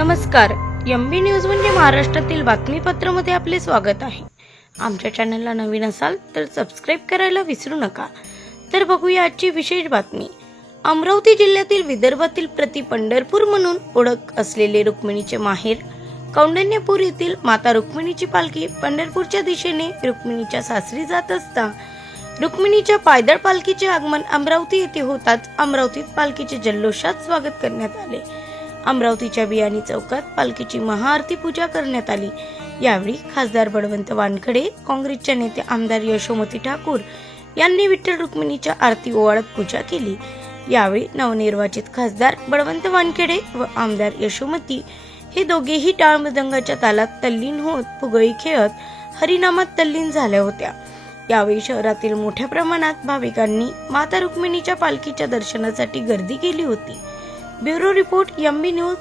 नमस्कार, MB news म्हणजे महाराष्ट्रातील बातमीपत्रामध्ये आपले स्वागत आहे। आमच्या चॅनलला नवीन असाल तर सबस्क्राइब करायला विसरू नका। तर बघूया आजची विशेष बातमी। अमरावती जिल्ह्यातील विदर्भातील प्रति पंढरपूर म्हणून ओळख असलेले रुक्मिणीचे माहेर कौंडण्यपूर येथील माता रुक्मिणीची पालखी पंढरपूरच्या दिशेने रुक्मिणीच्या सासरी जात असता रुक्मिणीच्या पायदळ पालखीचे आगमन अमरावती येथे होताच अमरावतीत पालखीचे जल्लोषात स्वागत करण्यात आले। अमरावतीच्या बियाणी चौकात पालखीची महाआरती पूजा करण्यात आली। यावेळी खासदार बळवंत वानखडे, काँग्रेसच्या नेते आमदार यशोमती ठाकूर यांनी विठ्ठल रुक्मिणीच्या आरती ओवाळत पूजा केली। यावेळी नवनिर्वाचित खासदार बळवंत वानखडे व आमदार यशोमती हे दोघेही टाळ मृदंगाच्या तालात तल्लीन होत फुगडी खेळत हरिनामात तल्लीन झाल्या होत्या। यावेळी शहरातील मोठ्या प्रमाणात भाविकांनी माता रुक्मिणीच्या पालखीच्या दर्शनासाठी गर्दी केली होती। Bureau report, MB news,